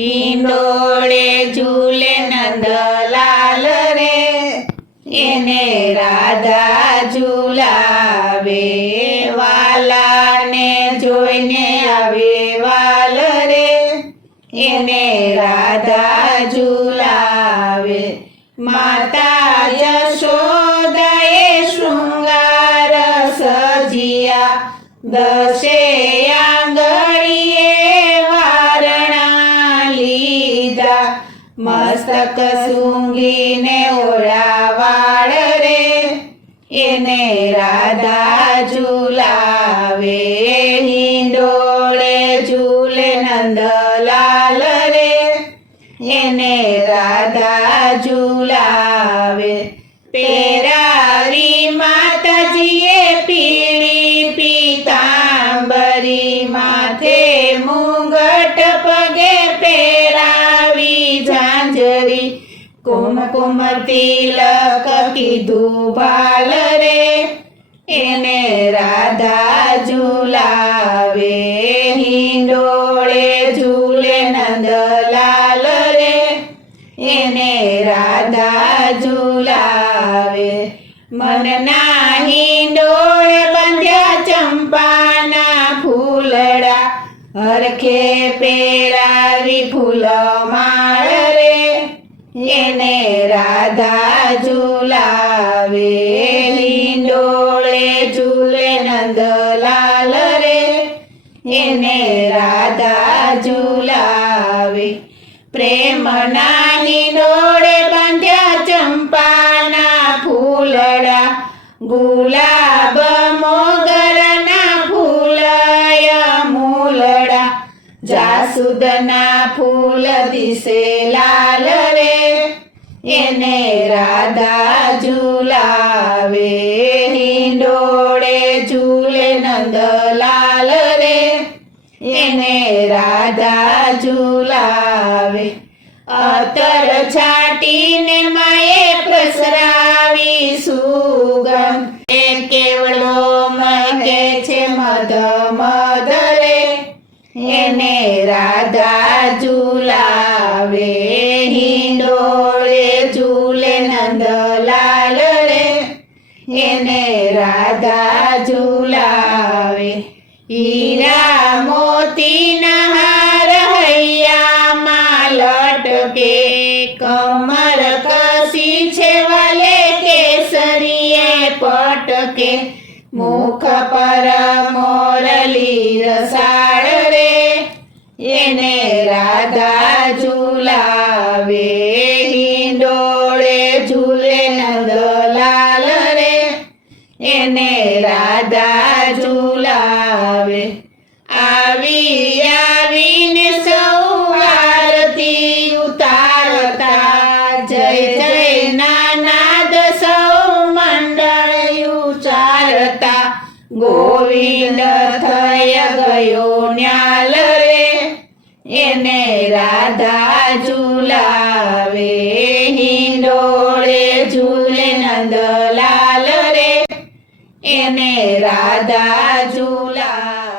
હિંડોળે ઝૂલે નંદલાલ રે, એને રાધા ઝૂલાવે, વાલાને જોઈને આવે વાલ રે, એને રાધા ઝૂલાવે. માતા જશોદાએ શૃંગાર સજિયા, દશે આંગળીએ વારણા લીધા, મસ્તક સૂંઘીને ઓળાવાળ રે, એને રાધા ઝૂલાવે. હિંડોળે ઝૂલે નંદલાલ રે, એને રાધા ઝૂલાવે. પેરારી માતાજીએ પીળી પીતાંબરી, માથે મુંગટ પગે પેરાવી ઝાંઝરી, કુમકુમ તિલક કીધું ભાલ રે, એને રાધા ઝૂલાવે. હિંડોળે ઝૂલે નંદલાલ રે, એને રાધા ઝૂલાવે. મનના હિંડોળે બાંધ્યા ચંપાના ફૂલડા, હરખે પેરાવી ફૂલમાળ રે, એને રાધા ઝૂલાવે. હિંડોળે ઝૂલે નંદલાલ રે, એને રાધા ઝૂલાવે. પ્રેમના હિંડોળે બાંધ્યા ચંપાના ફૂલડા, ગુલાબ મોગરના ફૂલય મૂલડા, જાસૂદના ફૂલ દિશે લાલ રે, એને રાધા ઝૂલાવે. હિંડોળે ઝૂલે નંદલાલ રે, એને રાધા ઝૂલાવે. અત્તર છાટીને માએ પ્રસરાવી સુગંધ, એ કેવડો મહકે છે મધ મધ રે, એને રાધા ઝૂલાવે. હિંડોળે ઝૂલે નંદલાલ રે, એને રાધા ઝૂલાવે. હીરા મોતીના હાર હૈયામાં લટકે, કમર કસી છે વાલે કેસરીએ પટકે, મુખ પર મોરલી રસાળ રે, એને રાધા ઝૂલાવે. હિંડોળે ઝૂલે નંદલાલ રે, એને રાધા ઝૂલાવે. આવી આવીને સૌ આરતી ઉતારતા, જય જય નાદ સૌ મંડળ ઉચારતા, ગોવિંદ થઈ ગયો ન્યાલ રે, એને રાધા ઝૂલાવે. હિંડોળે ઝૂલે નંદલાલ રે, એને રાધા ઝૂલાવે.